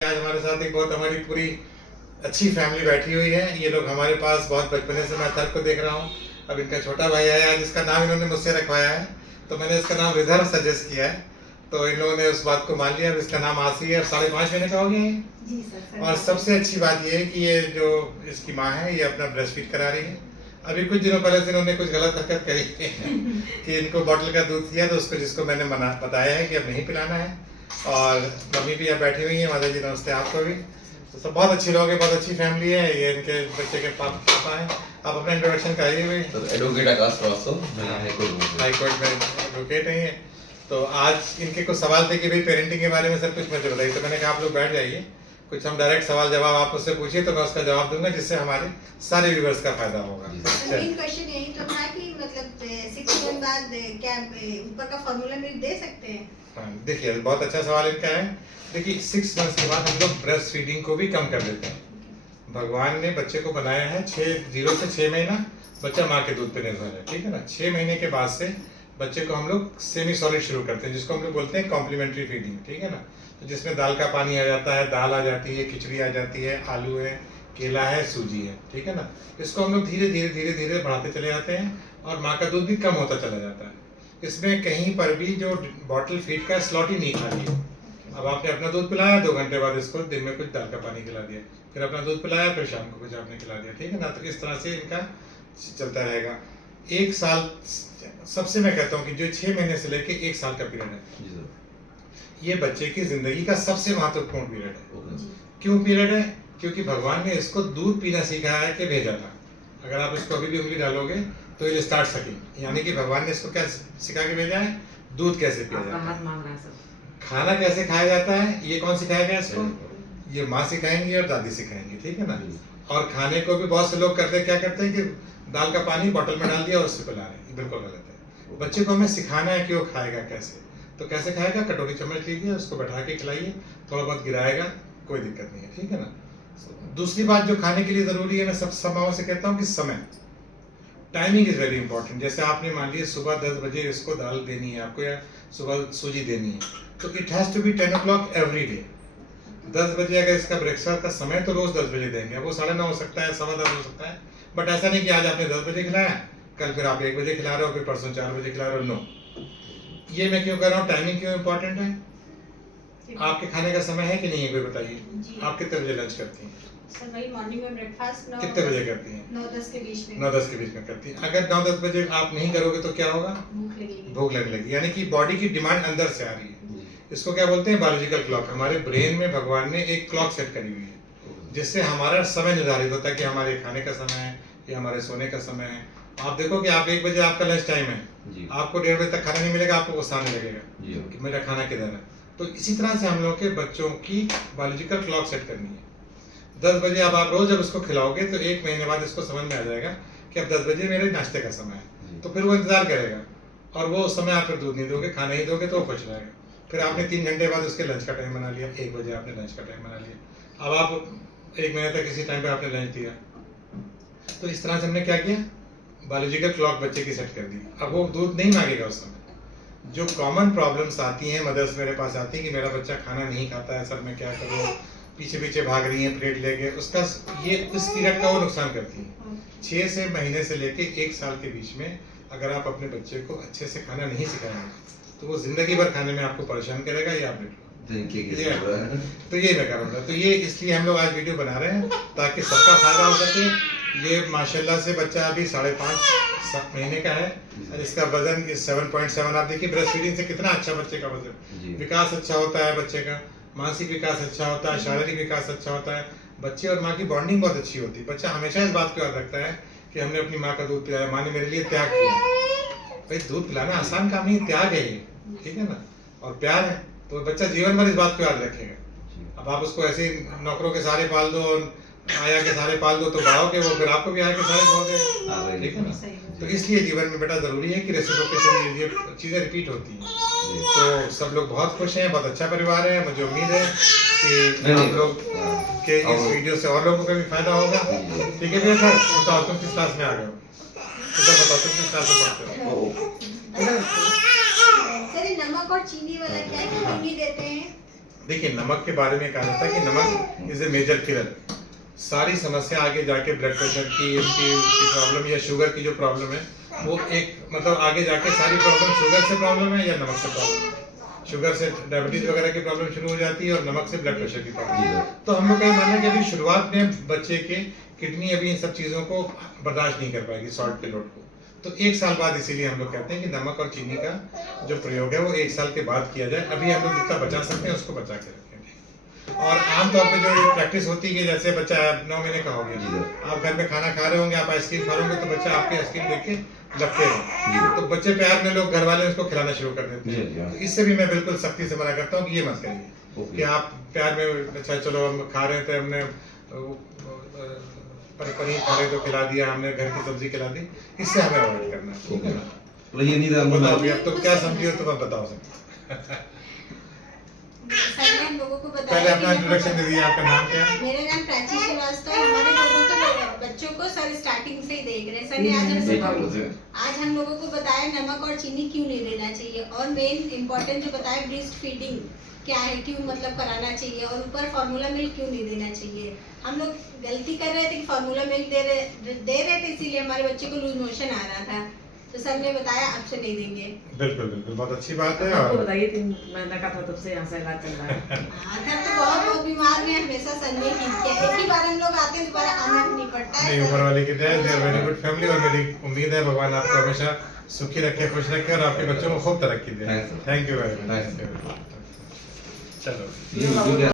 आज हमारे साथ एक बहुत हमारी पूरी अच्छी फैमिली बैठी हुई है। ये लोग हमारे पास बहुत बचपने से मैं सर को देख रहा हूँ। अब इनका छोटा भाई आया जिसका नाम इन्होंने मुझसे रखवाया है, तो मैंने इसका नाम रिधर्व सजेस्ट किया है, तो इन लोगों ने उस बात को मान लिया। अब इसका नाम आसी है, 5.5 महीने का हो गया है जी सर। और सबसे अच्छी बात ये है कि ये जो इसकी माँ है ये अपना ब्रेस्ट फीड करा रही है। अभी कुछ दिनों पहले से इन्होंने कुछ गलत हरकत करी है कि इनको बॉटल का दूध दिया, तो उसको जिसको मैंने मना बताया है कि अब नहीं पिलाना है। और मम्मी भी यहाँ बैठी हुई है, माता जी नमस्ते आपको भी। तो सब बहुत अच्छे लोग हैं, बहुत अच्छी फैमिली है। ये इनके बच्चे के पापा हैं। आप अपना इंट्रोडक्शन कराइए भाई। तो एडवोकेट आकाश श्रीवास्तव, मैं हाई कोर्ट में एडवोकेट हैं ये। तो आज इनके कुछ सवाल थे कि भाई पेरेंटिंग के बारे में सब कुछ मुझे बताइए, तो मैंने कहा आप लोग बैठ जाइए, कुछ हम डायरेक्ट सवाल जवाब आप उससे पूछिए तो मैं उसका जवाब दूंगा, जिससे हमारे सारे व्यूवर्स का फायदा होगा। मेन क्वेश्चन यही तो था कि मतलब 6 मंथ बाद क्या ऊपर का फॉर्मूला मिल्क दे सकते हैं? हाँ, देखिए बहुत अच्छा सवाल इनका है। देखिए 6 मंथ्स के बाद हम लोग ब्रेस्ट फीडिंग को भी कम कर देते हैं। भगवान ने बच्चे को बनाया है 0 से 6 महीना बच्चा माँ के दूध पे निर्भर है, ठीक है ना। 6 महीने के बाद से बच्चे को हम लोग सेमी सॉलिड शुरू करते हैं, जिसको हम लोग बोलते हैं कॉम्प्लीमेंट्री फीडिंग, ठीक है ना। तो जिसमें दाल का पानी आ जाता है, दाल आ जाती है, खिचड़ी आ जाती है, आलू है, केला है, सूजी है, ठीक है ना। इसको हम लोग धीरे धीरे धीरे धीरे बढ़ाते चले जाते हैं और माँ का दूध भी कम होता चला जाता है। इसमें कहीं पर भी जो बॉटल फीड का स्लॉट ही नहीं खाली है। अब आपने अपना दूध पिलाया, 2 घंटे बाद इसको दिन में कुछ दाल का पानी खिला दिया, फिर अपना दूध पिलाया, फिर शाम को कुछ आपने खिला दिया, ठीक है ना। तो इस तरह से इनका चलता रहेगा। 1 साल सबसे मैं कहता हूँ कि जो 6 महीने से लेके 1 साल का पीरियड है, ये बच्चे की जिंदगी का सबसे महत्वपूर्ण पीरियड है। क्यों पीरियड है? क्योंकि भगवान ने इसको दूध पीना सिखाया के भेजा था। अगर आप इसको अभी भी उंगली डालोगे तो ये स्टार्ट सकें, यानी कि भगवान ने इसको क्या सिखा के भेजा है? दूध कैसे पिया जाता है, खाना कैसे खाया जाता है, ये कौन सिखाएगा इसको? ये माँ सिखाएंगी और दादी सिखाएंगी, ठीक है ना। और खाने को भी बहुत से लोग करते हैं, क्या करते हैं कि दाल का पानी बोतल में डाल दिया और उससे पिला रहे हैं, बिल्कुल गलत है। बच्चे को हमें सिखाना है कि वो खाएगा कैसे। तो कैसे खाएगा? कटोरी चम्मच लीजिए, उसको बैठा के खिलाइए, थोड़ा बहुत गिराएगा, कोई दिक्कत नहीं है, ठीक है ना। दूसरी बात जो खाने के लिए जरूरी है, मैं सब माओं से कहता हूँ कि समय, टाइमिंग इज वेरी इंपॉर्टेंट। जैसे आपने मान लिया सुबह 10 बजे इसको दाल देनी है आपको, या सुबह सूजी देनी है, तो it has to be 10 o'clock every day. 10 बजे अगर इसका ब्रेकफास्ट का समय, तो रोज 10 बजे देंगे। वो 9:30 हो सकता है, 10:15 हो सकता है, बट ऐसा नहीं कि आज आपने 10 बजे खिलाया, कल फिर आप 1 बजे खिला रहे हो, फिर परसों 4 बजे खिला रहे हो। नो, ये मैं क्यों कर रहा हूँ, टाइमिंग क्यों इम्पोर्टेंट है? आपके खाने का समय है कि नहीं है, कोई बताइए। आप कितने बजे लंच करती हैं? सर वही मॉर्निंग में ब्रेकफास्ट कितने बजे करती हैं? 9-10 के बीच में। 9-10 के बीच में करती हैं। अगर 9-10 बजे आप नहीं करोगे तो क्या होगा? भूख लगने लगी, यानी कि बॉडी की डिमांड अंदर से आ रही है। इसको क्या बोलते हैं? Biological clock. हमारे ब्रेन में भगवान ने एक क्लॉक सेट करी हुई है, जिससे हमारा समय निर्धारित होता है कि हमारे खाने का समय है या हमारे सोने का समय है। आप देखो कि आप 1 बजे आपका लंच टाइम है, आपको 1:30 बजे तक खाना नहीं मिलेगा, आपको गुस्सा आने लगेगा कि मेरा खाना किधर है। तो इसी तरह से हम लोगों के बच्चों की बायोलॉजिकल क्लॉक सेट करनी है। 10 बजे अब आप रोज जब उसको खिलाओगे तो 1 महीने बाद इसको समझ में आ जाएगा कि अब 10 बजे मेरे नाश्ते का समय है, तो फिर वो इंतजार करेगा। और वो उस समय आप फिर दूध नहीं दोगे, खाना नहीं दोगे, तो वो खुश रहेगा। फिर आपने 3 घंटे बाद उसके लंच का टाइम बना लिया, 1 बजे आपने लंच का टाइम बना लिया। अब आप 1 महीने तक इसी टाइम पे आपने लंच दिया। तो इस तरह से हमने क्या किया, बायोलॉजिकल क्लॉक बच्चे की सेट कर दी। अब वो दूध नहीं मांगेगा उस समय। जो कॉमन प्रॉब्लम्स आती हैं, मदर्स मेरे पास आती हैं कि मेरा बच्चा खाना नहीं खाता है सर, मैं क्या करूँ, पीछे पीछे भाग रही हैं प्लेट लेके, उसका ये उस पीरियड का वो नुकसान करती हैं। 6 से महीने से लेके 1 साल के बीच में अगर आप अपने बच्चे को अच्छे से खाना नहीं सिखाएंगे तो वो जिंदगी भर खाने में आपको परेशान करेगा। ये आप तो ये मैं करूँगा। तो ये इसलिए हम लोग आज वीडियो बना रहे हैं ताकि सबका फायदा हो सके। ये माशाल्लाह से बच्चा अभी 5.5 महीने का है और इसका वजन 7.7। आप देखिए ब्रेस्ट फीडिंग से कितना अच्छा बच्चे का वजन, विकास अच्छा होता है बच्चे का, मानसिक विकास अच्छा होता है, शारीरिक विकास अच्छा होता है, बच्चे और माँ की बॉन्डिंग बहुत अच्छी होती है। बच्चा हमेशा इस बात को याद रखता है कि हमने अपनी माँ का दूध पिलाया, माँ ने मेरे लिए त्याग किया। भाई दूध पिलाना आसान काम नहीं, त्याग है ये, ठीक है ना, और प्यार है। तो बच्चा जीवन भर इस बात को याद रखेगा। अब आप उसको ऐसे ही नौकरों के सहारे पाल दो, आया के सहारे पाल दो, तो बढ़ाओगे वो, फिर आपको भी आया के सहारे पाल देगा, ठीक है ना। तो इसलिए जीवन में बेटा जरूरी है कि रेसिप्रोकेशन, ये चीजें रिपीट होती हैं। तो सब लोग बहुत खुश हैं, बहुत अच्छा परिवार है। मुझे उम्मीद है कि आप लोग के इस वीडियो से और लोगों को भी फायदा होगा, ठीक है भैया। सर बताओ तुम किस क्लास में आ गए हो? बताओ तुम किस क्लास में पढ़ते हो? सर नमक और चीनी वाला क्या है कि नहीं देते हैं? देखिए नमक के बारे में कहा जाता है कि नमक इज ए मेजर किलर। सारी समस्या आगे जाके ब्लड प्रेशर की इसकी प्रॉब्लम या शुगर की जो प्रॉब्लम है वो एक मतलब आगे जाके सारी प्रॉब्लम शुगर से प्रॉब्लम है या नमक से प्रॉब्लम है। शुगर से डायबिटीज वगैरह की प्रॉब्लम शुरू हो जाती है और नमक से ब्लड प्रेशर की प्रॉब्लम। तो हम लोग का मानना है कि अभी शुरुआत में बच्चे के किडनी अभी इन सब चीज़ों को बर्दाश्त नहीं कर पाएगी सॉल्ट के लोड को। तो 1 साल बाद इसीलिए हम लोग कहते हैं कि नमक और चीनी का जो प्रयोग है वो 1 साल के बाद किया जाए। अभी हम लोग जितना बचा सकते हैं उसको बचा के रखें। और आमतौर पे जो ये प्रैक्टिस होती है कि जैसे बच्चा 9 महीने का हो गया, आप घर में खाना खा रहे होंगे, आप आइसक्रीम खा रहे होंगे तो बच्चा आपके आइसक्रीम देख के लगते हैं, तो बच्चे प्यार में लोग घर वाले उसको खिलाना शुरू कर देते हैं। तो इससे भी मैं बिल्कुल सख्ती से मना करता हूँ कि ये मत करिए कि आप प्यार में अच्छा चलो हम खा रहे थे, हमने पनीर खा रहे तो खिला दिया, हमने घर की सब्जी खिला दी, इससे हमें अवॉइड करना है। ये नहीं बताओ अब तो क्या समझी हो तो आप बताओ सकते। सर ने हम लोगों को बताया पहले अपना कि इंट्रोडक्शन दे दीजिए, आपका नाम क्या है? मेरा नाम प्राची श्रीवास्तव है। हमारे दोनों को बच्चों को सर स्टार्टिंग से ही देख रहे हैं। सर ने आज हम लोगों को बताया नमक और चीनी क्यों नहीं देना चाहिए, और मेन इम्पोर्टेंट जो बताया ब्रेस्ट फीडिंग क्या है, क्यों मतलब कराना चाहिए, और ऊपर फार्मूला मिल्क क्यों नहीं देना चाहिए। हम लोग गलती कर रहे थे कि फार्मूला मिल्क दे रहे थे, इसीलिए हमारे बच्चे को लूज मोशन आ रहा था। तो सर ने बताया अब से नहीं देंगे। बिल्कुल बिल्कुल, बहुत अच्छी बात है। आपको और बताइए 3 महीने का था तब से यहाँ से इलाज चल रहा है। हाँ, तब तो बहुत बीमार में हमेशा सर ने ठीक किया। एक ही बार हम लोग आते हैं, दोबारा आना भी नहीं पड़ता है। नहीं, ऊपर वाले की दया, they are very good family. और मेरी उम्मीद है भगवान आपको हमेशा सुखी रखे, खुश रखे और आपके बच्चों को खूब तरक्की दे। Thank you very much. चलो।